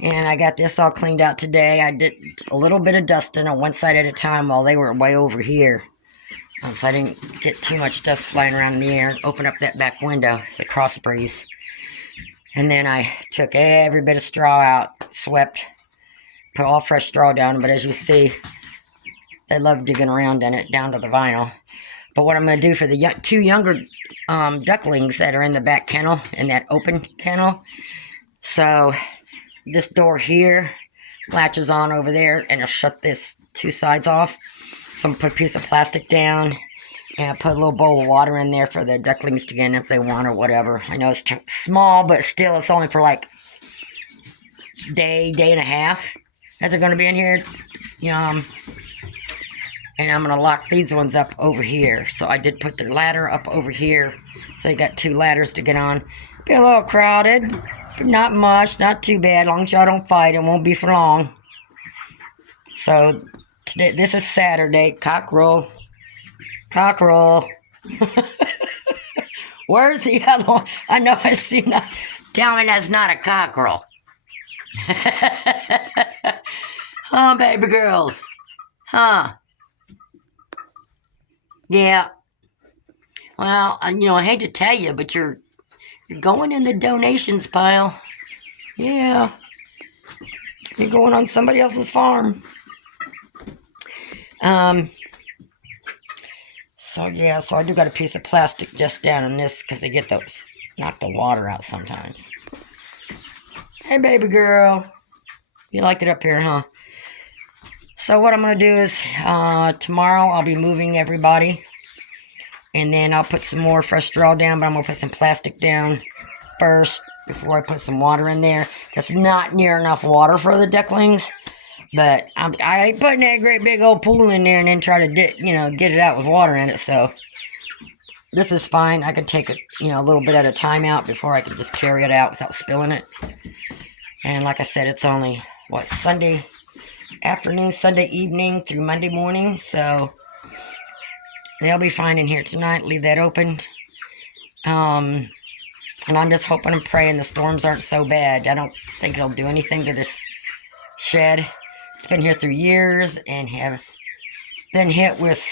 And I got this all cleaned out today. I did a little bit of dusting on one side at a time while they were way over here. So I didn't get too much dust flying around in the air. Open up that back window. It's a cross breeze. And then I took every bit of straw out, swept, put all fresh straw down. But as you see, they love digging around in it down to the vinyl. But what I'm going to do for the two younger ducklings that are in the back kennel, in that open kennel. So this door here latches on over there, and it'll shut this two sides off. So I'm going to put a piece of plastic down and put a little bowl of water in there for the ducklings to get in if they want or whatever. I know it's small, but still it's only for like day and a half that they're going to be in here. And I'm going to lock these ones up over here. So I did put the ladder up over here. So they got two ladders to get on. Be a little crowded, but not much, not too bad. As long as y'all don't fight, it won't be for long. So today, this is Saturday. Cockerel. Where's the other one? I know I see that. Tell me that's not a cockerel. Huh, baby girls? Huh? Yeah. Well, I hate to tell you, but you're going in the donations pile. Yeah. You're going on somebody else's farm. So I do got a piece of plastic just down in this because they get those, knock the water out sometimes. Hey, baby girl. You like it up here, huh? So what I'm going to do is tomorrow I'll be moving everybody. And then I'll put some more fresh straw down, but I'm going to put some plastic down first before I put some water in there. That's not near enough water for the ducklings. But I ain't putting that great big old pool in there and then try to get it out with water in it. So this is fine. I can take it, a little bit at a time out before I can just carry it out without spilling it. And like I said, it's only, Sunday afternoon, Sunday evening through Monday morning. So they'll be fine in here tonight. Leave that open. And I'm just hoping and praying the storms aren't so bad. I don't think it'll do anything to this shed. It's been here through years and has been hit with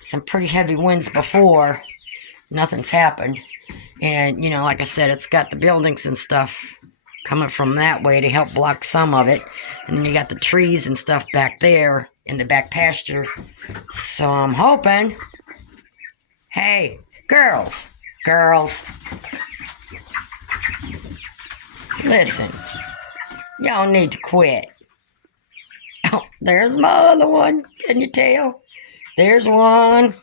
some pretty heavy winds before. Nothing's happened. And, like I said, it's got the buildings and stuff coming from that way to help block some of it. And then you got the trees and stuff back there in the back pasture. So I'm hoping... Hey, girls. Listen, y'all need to quit. Oh, there's my other one. Can you tell? There's one.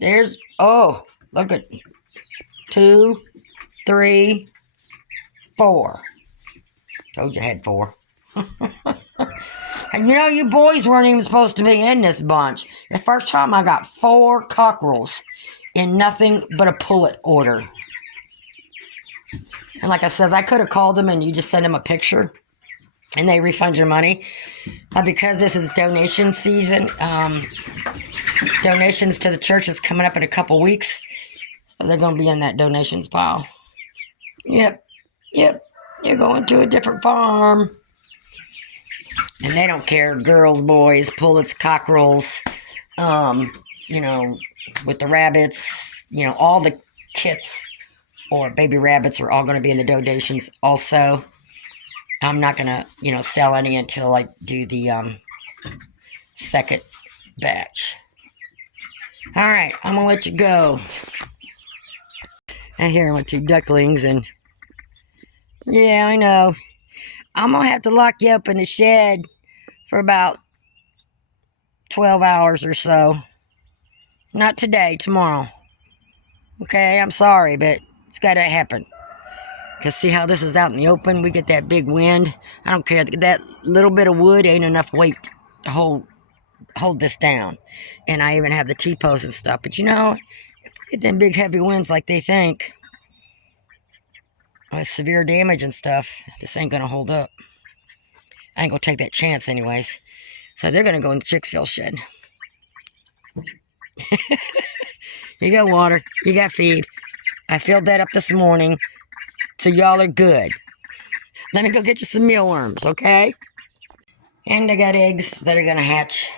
Look at 2, 3, 4. Told you I had 4. And you boys weren't even supposed to be in this bunch. The first time I got 4 cockerels in nothing but a pullet order. And like I said, I could have called them and you just send them a picture and they refund your money. Because this is donation season, donations to the church is coming up in a couple weeks. So they're going to be in that donations pile. Yep. You're going to a different farm. And they don't care. Girls, boys, pullets, cockerels, with the rabbits, all the kits or baby rabbits are all going to be in the donations also. I'm not going to, sell any until I do the second batch. All right, I'm going to let you go. And here with 2 ducklings and yeah, I know. I'm going to have to lock you up in the shed for about 12 hours or so. Not today, tomorrow. Okay, I'm sorry, but it's got to happen. Because see how this is out in the open? We get that big wind. I don't care. That little bit of wood ain't enough weight to hold this down. And I even have the T-posts and stuff. But if we get them big heavy winds like they think, with severe damage and stuff, this ain't going to hold up. I ain't going to take that chance anyways. So they're going to go in the Chicksville Shed. You got water. You got feed. I filled that up this morning. So y'all are good. Let me go get you some mealworms, okay? And I got eggs that are going to hatch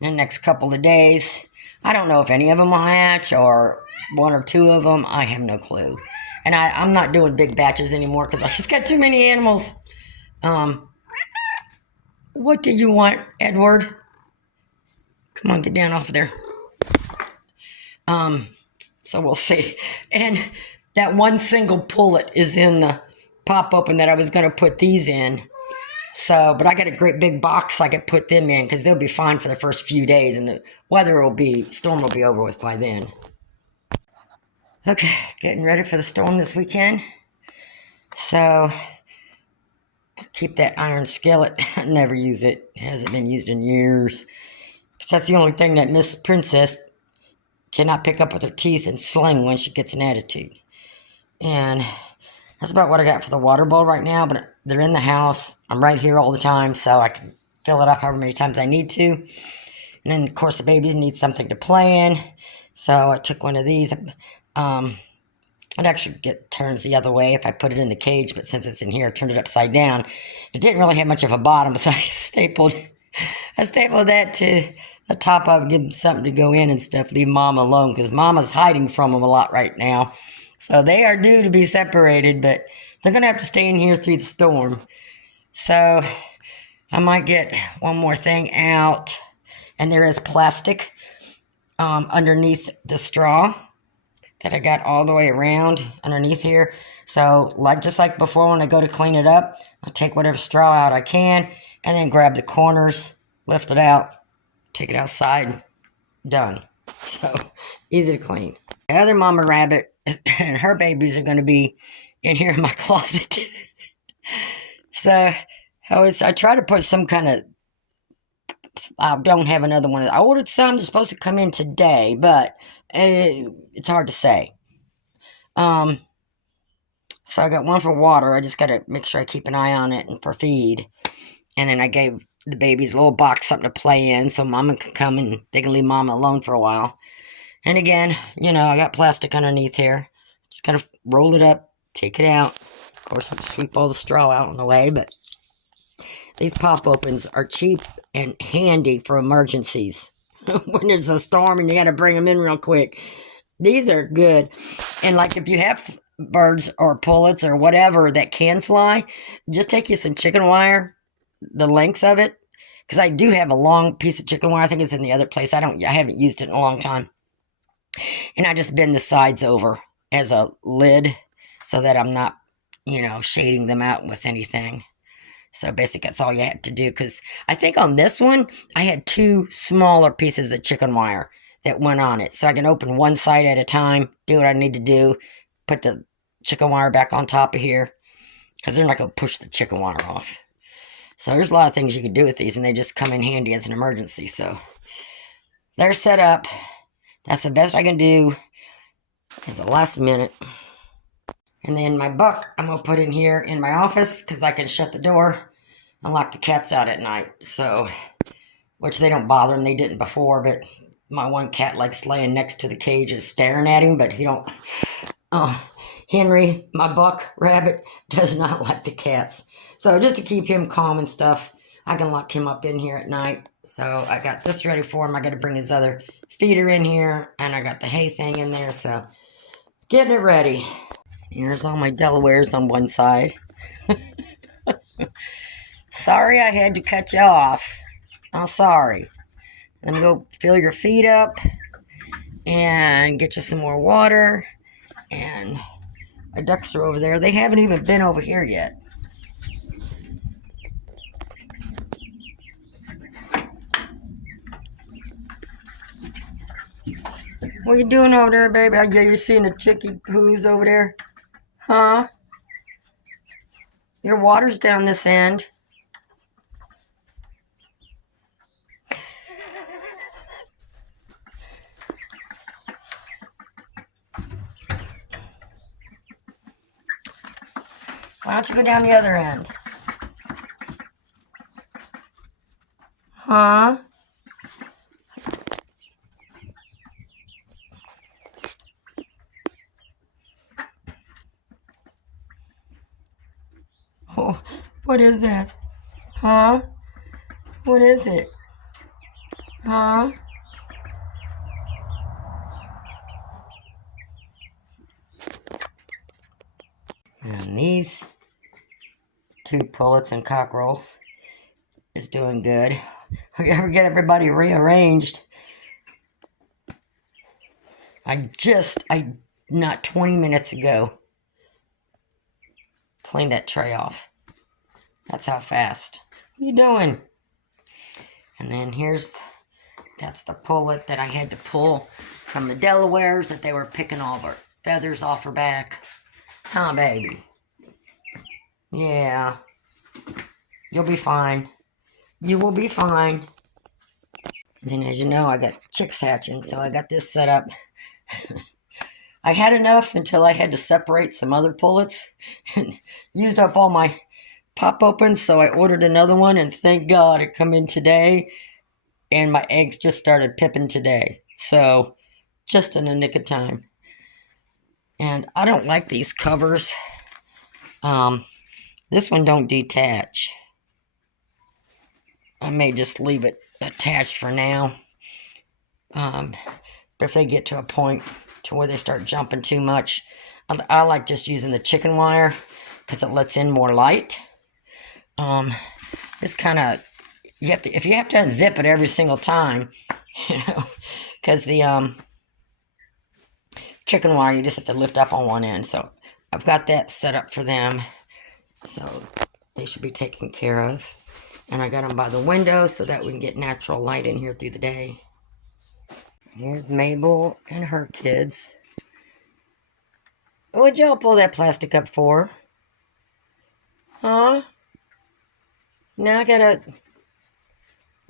in the next couple of days. I don't know if any of them will hatch or one or two of them. I have no clue. And I'm not doing big batches anymore because I just got too many animals. What do you want, Edward? Come on, get down off there. So we'll see. And that one single pullet is in the pop open that I was going to put these in. So, but I got a great big box I could put them in because they'll be fine for the first few days and the storm will be over with by then. Okay, getting ready for the storm this weekend. So, keep that iron skillet. I never use it. It hasn't been used in years. Because that's the only thing that Miss Princess cannot pick up with her teeth and sling when she gets an attitude. And that's about what I got for the water bowl right now, but they're in the house. I'm right here all the time, so I can fill it up however many times I need to. And then, of course, the babies need something to play in. So I took one of these. It actually turns the other way if I put it in the cage, but since it's in here, I turned it upside down. It didn't really have much of a bottom, so I stapled that to the top of it, give them something to go in and stuff, leave Mama alone, because Mama's hiding from them a lot right now. So they are due to be separated, but they're going to have to stay in here through the storm. So I might get one more thing out. And there is plastic underneath the straw that I got all the way around underneath here. So just like before when I go to clean it up, I'll take whatever straw out I can and then grab the corners, lift it out, take it outside, done. So easy to clean. The other mama rabbit and her babies are going to be in here in my closet. So I try to put some kind of, I don't have another one. I ordered some. They're supposed to come in today, but it's hard to say. So I got one for water. I just got to make sure I keep an eye on it and for feed. And then I gave the babies a little box, something to play in, so Mama can come and they can leave Mama alone for a while. And again, I got plastic underneath here. Just gotta roll it up, take it out. Of course, I have to sweep all the straw out on the way, but these pop opens are cheap and handy for emergencies. When there's a storm and you gotta bring them in real quick. These are good. And like if you have birds or pullets or whatever that can fly, just take you some chicken wire, the length of it. Because I do have a long piece of chicken wire. I think it's in the other place. I haven't used it in a long time. And I just bend the sides over as a lid so that I'm not, shading them out with anything. So basically that's all you have to do. Because I think on this one, I had two smaller pieces of chicken wire that went on it. So I can open one side at a time, do what I need to do, put the chicken wire back on top of here. Because they're not going to push the chicken wire off. So there's a lot of things you can do with these, and they just come in handy as an emergency. So they're set up. That's the best I can do. It's the last minute. And then my buck, I'm going to put in here in my office because I can shut the door and lock the cats out at night. So, which they don't bother them. They didn't before, but my one cat likes laying next to the cage and staring at him, but he don't. Henry, my buck rabbit, does not like the cats. So just to keep him calm and stuff, I can lock him up in here at night. So I got this ready for him. I got to bring his other feeder in here, and I got the hay thing in there. So getting it ready. Here's all my Delawares on one side. Sorry I had to cut you off. I'm sorry. Let me go fill your feet up and get you some more water. And my ducks are over there. They haven't even been over here yet. What are you doing over there, baby? You're seeing the chickie poos over there? Huh? Your water's down this end. Why don't you go down the other end? Huh? What is that? Huh? What is it? Huh? And these two pullets and cockerels is doing good. We gotta get everybody rearranged. Not 20 minutes ago, cleaned that tray off. That's how fast. What are you doing? And then that's the pullet that I had to pull from the Delawares that they were picking all of our feathers off her back. Huh, baby? Yeah. You'll be fine. You will be fine. And then, as you know, I got chicks hatching, so I got this set up. I had enough until I had to separate some other pullets and used up all my pop opens, so I ordered another one, and thank God it come in today, and my eggs just started pipping today. So, just in the nick of time. And I don't like these covers. This one don't detach. I may just leave it attached for now. But if they get to a point to where they start jumping too much, I like just using the chicken wire because it lets in more light. This kind of, if you have to unzip it every single time, because the chicken wire, you just have to lift up on one end. So I've got that set up for them. So they should be taken care of. And I got them by the window so that we can get natural light in here through the day. Here's Mabel and her kids. What'd y'all pull that plastic up for? Huh? Now I gotta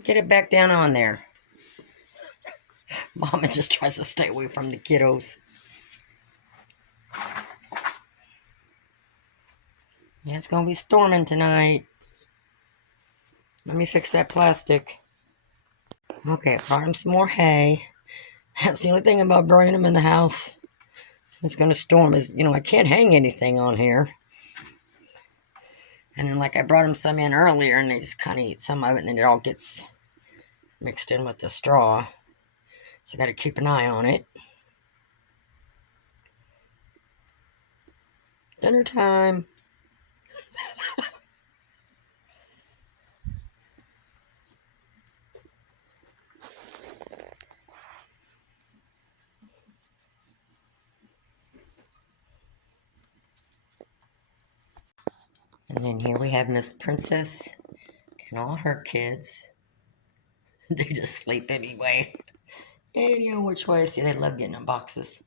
get it back down on there. Mama just tries to stay away from the kiddos. Yeah, it's gonna be storming tonight. Let me fix that plastic. Okay, I brought him some more hay. That's the only thing about bringing them in the house. It's gonna storm is, I can't hang anything on here. And then, like, I brought them some in earlier, and they just kind of eat some of it, and then it all gets mixed in with the straw. So I got to keep an eye on it. Dinner time. And then here we have Miss Princess and all her kids. They just sleep anyway. And which way? See, they love getting in boxes.